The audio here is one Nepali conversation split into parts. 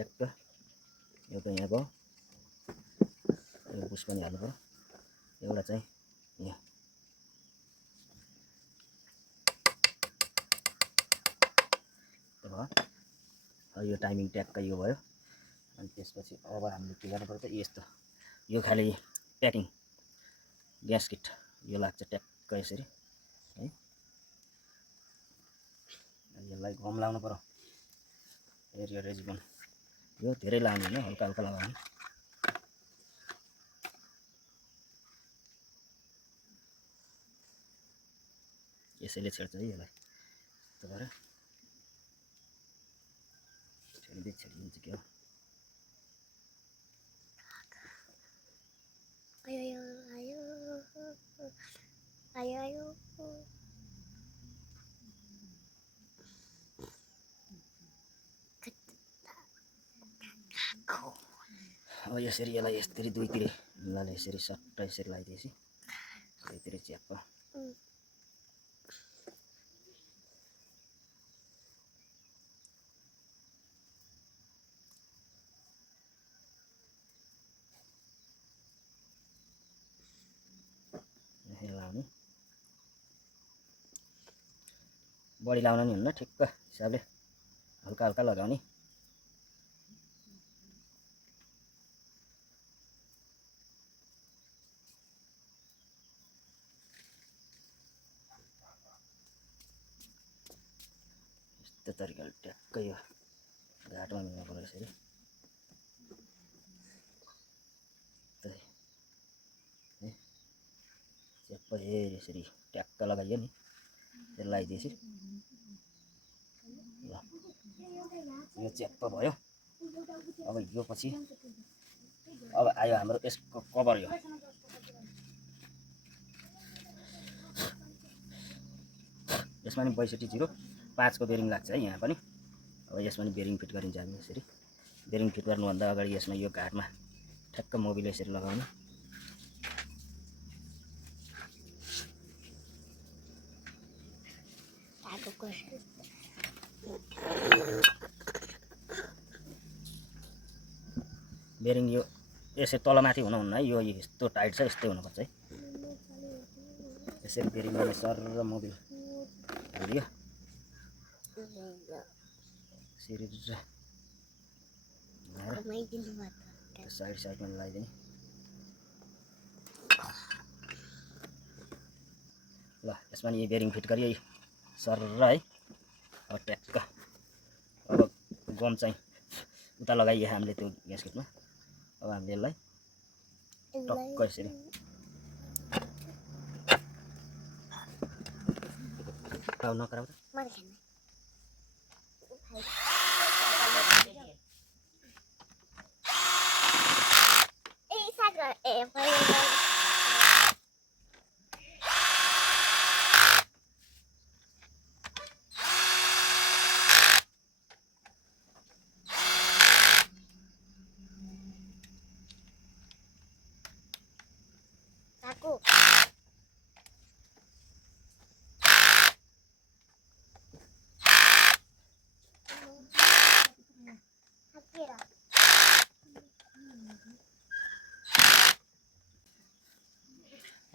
ट्याक्क एउटा यहाँ भयो, यो बुस पनि हाल्नु पर्यो, एउटा चाहिँ यहाँ भयो। यो टाइमिङ ट्याक्क यो भयो। अनि त्यसपछि अब हामीले के गर्नुपर्छ, यस्तो यो खाली प्याकिङ ग्यास्केट यो लाग्छ ट्याक्क यसरी है। यसलाई गम लाउनु पर्यो, एरिया रेजिबन यो धेरै लाउने होइन, हल्का हल्का लगाउने। यसैले छेड्छ है यसलाई, यस्तो गरेर छेडिदिन्छ क्या हो। अब यसरी यसलाई यसरी दुईतिर मिलाले यसरी सट्ट यसरी लगाइदिएपछि दुईतिर च्याप्प लाउने। बढी लाउन नि हुन्न, ठिक्क हिसाबले हल्का हल्का लगाउने। यस्तो तरिकाले ट्याक्क यो घाटमा मिल्नु पर्यो यसरी। च्याप्प यसरी ट्याक्क लगाइयो नि, त्यसलाई लगाइदिएपछि ल यो च्याप्प भयो। अब यो पछि अब आयो हाम्रो यसको कभर। यो यसमा नि 6205 को बेरिङ लाग्छ है यहाँ पनि। अब यसमा नि बेरिङ फिट गरिन्छ हामी यसरी। बेरिङ फिट गर्नुभन्दा अगाडि यसमा यो घाटमा ठ्याक्क मोबिल यसरी लगाउने। बेरिङ यो यसै तलमाथि हुनुहुन्न है, यो यस्तो टाइट छ, यस्तै हुनुपर्छ है। यसरी बेरिङ गर्ने सर र मोबिल हालिदियो साइड साइडमा लगाइदिने। ल यसमा नि बेरिङ फिट गरियो सर है। अब ट्याक्क अब गम चाहिँ उता लगाइयो हामीले त्यो ग्यास्केटमा। अब हामीले यसलाई टक्क यसरी नकराउ त।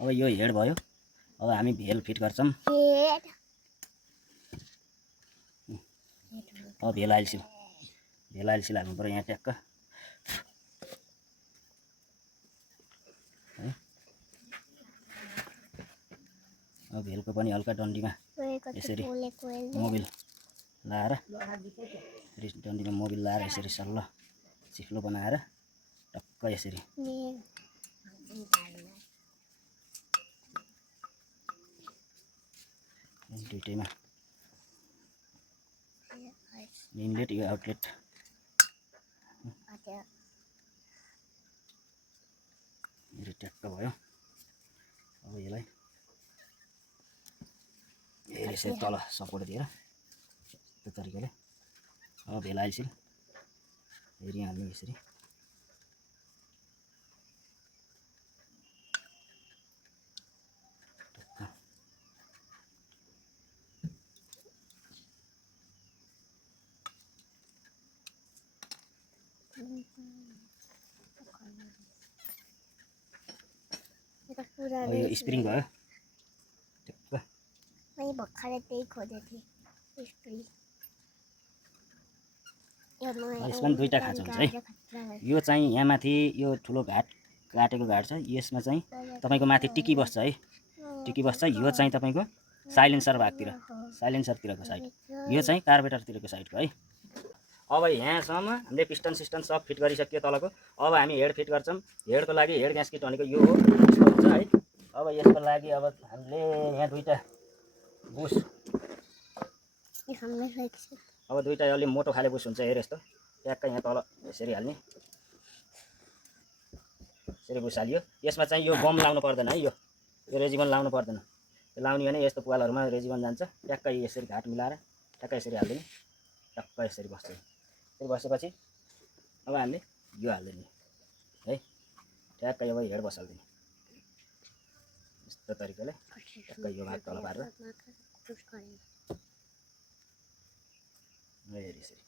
अब यो हेड भयो। अब हामी भेल फिट गर्छौं। अब भेल आइलसिल हाल्नु पर्यो यहाँ ट्याक्क है। अब भेलको पनि हल्का डन्डीमा यसरी मोबिल लाएर डन्डीमा मोबिल लाएर यसरी सल्ल चिफ्लो बनाएर टक्क यसरी दुईटैमा इनलेट यो आउटलेट ट्याक्क भयो। अब यसलाई यसरी तल सपोर्ट दिएर त्यो तरिकाले अब भेल आइलसिल फेरि हाल्ने यसरी। अब यो स्प्रिङ भयो ठिक्क। मैं भर्खरै त्यही खोजेको थिएँ स्प्रिङ। यसमा दुईवटा खाँचो हुन्छ है। यो चाहिँ यहाँ माथि यो ठुलो घाट काटेको घाट छ, यसमा चाहिँ तपाईँको माथि टिकी बस्छ है, टिकी बस्छ। यो चाहिँ तपाईँको साइलेन्सर भागतिर, साइलेन्सरतिरको साइड, यो चाहिँ कार्बेटरतिरको साइडको है। अब यहाँसम्म हामीले पिस्टन सिस्टन सब फिट गरिसक्यो तलको। अब हामी हेड फिट गर्छौँ। हेडको लागि हेड ग्यास्केट भनेको यो हो, यस्तो हुन्छ है। अब यसको लागि अब हामीले यहाँ दुईवटा बुस, अब दुईवटा अलि मोटो खाले बुस हुन्छ हेर यस्तो, ट्याक्कै यहाँ तल यसरी हाल्ने, यसरी बुस हालियो। यसमा चाहिँ यो बम लाउनु पर्दैन है, यो रेजिमन लाउनु पर्दैन। यो लाउने भने यस्तो पुवालहरूमा रेजिमन जान्छ। ट्याक्कै यसरी घाट मिलाएर ट्याक्कै यसरी हालिदिने, टक्क यसरी बस्छ। यसरी बसेपछि अब हामीले यो हालिदिने है, ट्याक्कै अब हेड बसालिदिने यस्तो तरिकाले, ट्याक्कै यो भाग तल पारेर यसरी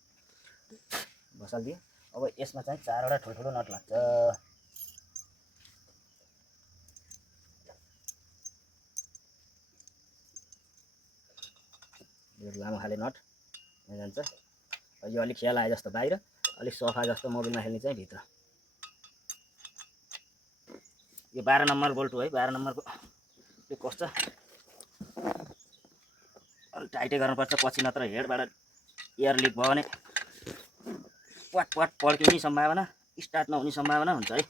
बसालिदियो। अब यसमा चाहिँ 4वटा ठुल्ठुलो नट लाग्छ। यो लामो खाले नट यहाँ जान्छ। यो अलिक ख्याल आए जस्तो बाहिर, अलिक सफा जस्तो मोबिलमा खेल्ने चाहिँ भित्र। यो 12 नम्बर बोल्ट हो है, 12 नम्बरको यो कस्छ, अलिक टाइटै गर्नुपर्छ पछि, नत्र हेडबाट एयर लिक भयो भने पट पट पड्किने सम्भावना, स्टार्ट नहुने सम्भावना हुन्छ है।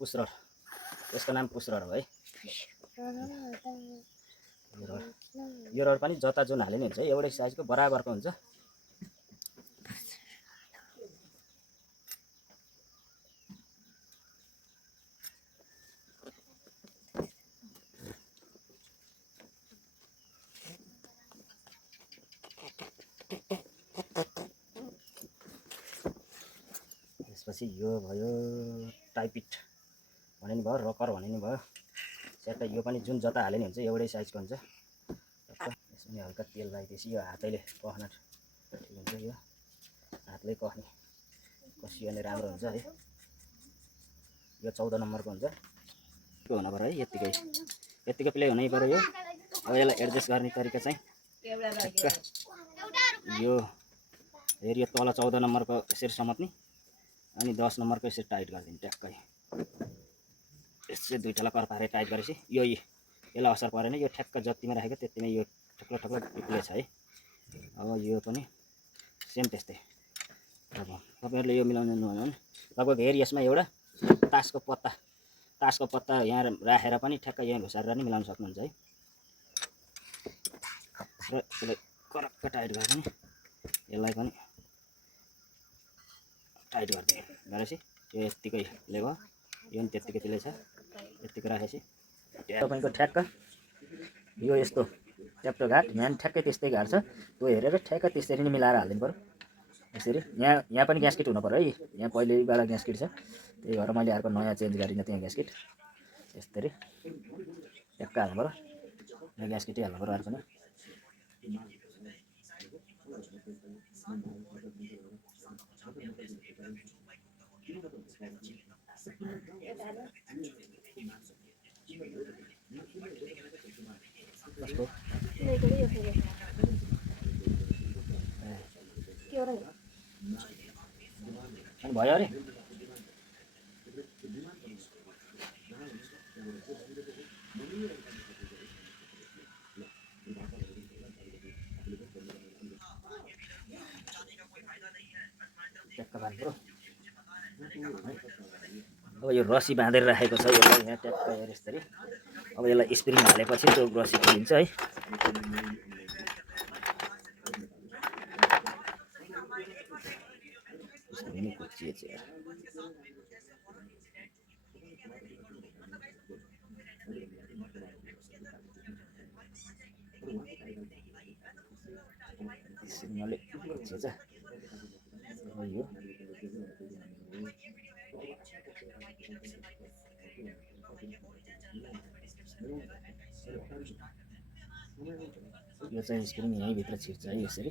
पुसरड, यसको नाम पुसरड हो है। यो रड पनि जता जुन हाले नि हुन्छ है, एउटै साइजको बराबरको हुन्छ। त्यसपछि यो भयो टाइपिट भने नि भयो, रकर भने नि भयो। सेट यो पनि जुन जता हाले नि हुन्छ, एउटै साइजको हुन्छ। यसमा हल्का तेल लगाएपछि यो हातैले कस्न ठिक हुन्छ। यो हातले कस्ने कसियो भने राम्रो हुन्छ है। यो 14 नम्बरको हुन्छ, के हुनु पर्यो है, यत्तिकै प्ले हुनै पर्यो यो। अब यसलाई एडजस्ट गर्ने तरिका चाहिँ यो हेर, यो तल 14 नम्बरको यसरी समात्ने, अनि 10 नम्बरको यसरी टाइट गरिदिने ट्याक्कै। यसरी दुईटालाई कर पारेर टाइट गरेपछि यो यसलाई असर परेन, यो ठ्याक्क जतिमा राखेको त्यतिमै यो ठक्लो ठक्लो प्ले छ है। अब यो पनि सेम त्यस्तै। अब तपाईँहरूले यो मिलाउनु भने लगभग हेर, यसमा एउटा तासको पत्ता यहाँ राखेर पनि ठ्याक्क यहाँ घुसारेर नि मिलाउन सक्नुहुन्छ है। र यसलाई करक्क टाइट गरिदिने, यसलाई पनि टाइट गरिदिने गरेपछि यो यत्तिकै प्ले भयो, यो पनि त्यत्तिकै प्ले छ। यत्तिकै राखेपछि तपाईँको ठ्याक्क यो यस्तो च्याप्टो घाट, यहाँ ठ्याक्कै त्यस्तै घाट छ, त्यो हेरेर ठ्याक्क त्यसरी नै मिलाएर हालिदिनु पर्यो। यसरी यहाँ पनि ग्यास्केट हुनु पर्यो है, यहाँ पहिलेबाट ग्यास्केट छ, त्यही भएर मैले अर्को नयाँ चेन्ज गरिनँ त्यहाँ ग्यास्केट। यसरी ट्याक्क हाल्नु पर्यो, यहाँ ग्यास्केटै हाल्नु पर्यो अर्को नै। अनि भयो अरे अब यो रसी बाँधेर राखेको छ यसलाई यहाँ ट्याक्क हेर यसरी। अब यसलाई स्प्रिङ हालेपछि त्यो रसी खोलिन्छ है। यो चाहिँ स्प्रिङ यहीँभित्र छिर्छ है, यसरी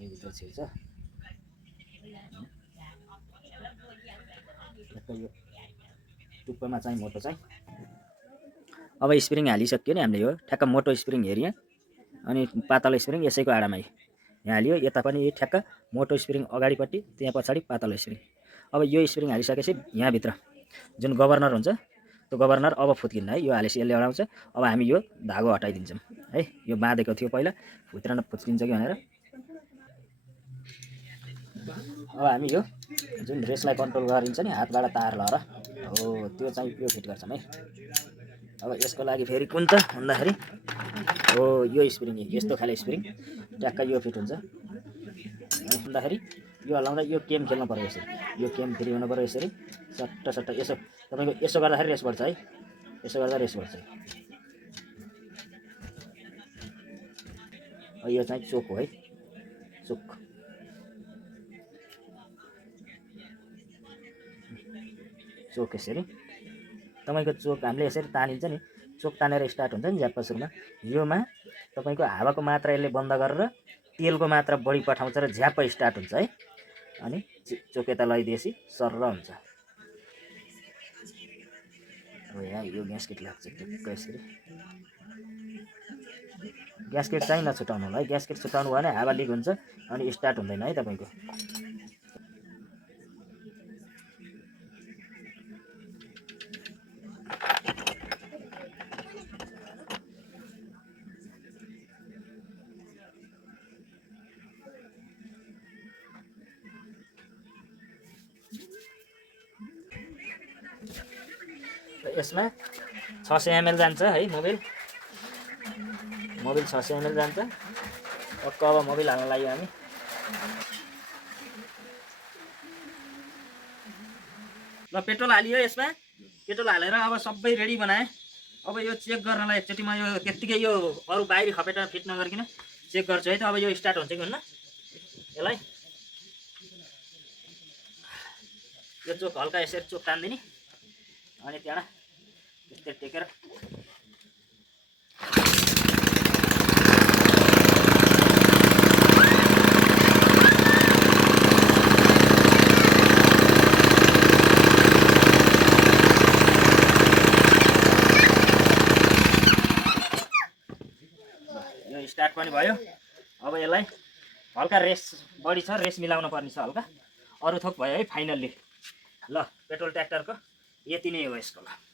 यहीँभित्र छिर्छ। यो टुप्पोमा चाहिँ मोटो चाहिँ अब स्प्रिङ हालिसक्यो नि हामीले। यो ठ्याक्क मोटो स्प्रिङ हेऱ्यो अनि पातलो स्प्रिङ यसैको आडामा यहाँ हालियो। यता पनि ठ्याक्क मोटो स्प्रिङ अगाडिपट्टि, त्यहाँ पछाडि पातलो स्प्रिङ। अब यो स्प्रिङ हालिसकेपछि यहाँभित्र जुन गभर्नर हुन्छ त्यो गभर्नर अब फुत्किन्न है, यो हालेपछि यसले अडाउँछ। अब हामी यो धागो हटाइदिन्छौँ है, यो बाँधेको थियो पहिला, फुत्किन्छ कि भनेर। अब हामी यो जुन रेसलाई कन्ट्रोल गरिन्छ नि हातबाट तार लहर हो, त्यो चाहिँ यो फिट गर्छौँ है। अब यसको लागि फेरि कुन त भन्दाखेरि हो यो स्प्रिङ, यस्तो खाले स्प्रिङ ट्याक्क यो फिट हुन्छ भन्दाखेरि यो हल्लाउँदा यो केम खेल्नु पर्यो यसरी। यो केम फेरि हुनु पर्यो यसरी सट्ट सट्ट। यसो तपाईँको यसो गर्दाखेरि रेस बढ्छ है, यसो गर्दा रेस बढ्छ। यो चाहिँ चोक हो है, चोक। चोक यसरी तपाईँको चोक हामीले यसरी तानिन्छ नि, चोक तानेर स्टार्ट हुन्छ नि झ्याप्प सुरुमा। योमा तपाईँको हावाको मात्रा यसले बन्द गरेर तेलको मात्रा बढी पठाउँछ र झ्याप्प स्टार्ट हुन्छ है। अनि चोक यता लगाइदिएपछि सर्र हुन्छ। अब यहाँ यो ग्यास्केट लाग्छ टुक्क यसरी। ग्यास्केट चाहिँ नछुटाउनु होला है, ग्यास्केट छुटाउनु भयो भने हावा लिक हुन्छ अनि स्टार्ट हुँदैन है तपाईँको। यसमा 600 ml जान्छ है मोबिल 600 ml जान्छ। टक्क अब मोबिल हाल्न लाग्यो हामी। ल पेट्रोल हालियो यसमा, पेट्रोल हालेर अब सबै रेडी बनाएँ। अब यो चेक गर्नलाई एकचोटि म यो त्यत्तिकै यो अरू बाहिरी खपेटा फिट नगरिकन चेक गर्छु है त। अब यो स्टार्ट हुन्छ कि हुन्न यसलाई। यो चोक हल्का यसरी चोक तान्दिने अनि त्यहाँबाट यस्तै टेकेर यो स्टार्ट पनि भयो। अब यसलाई हल्का रेस बढी छ, रेस मिलाउनु पर्ने छ हल्का। अरू थोक भयो है फाइनल्ली। ल पेट्रोल ट्र्याक्टरको यति नै हो यसको। ल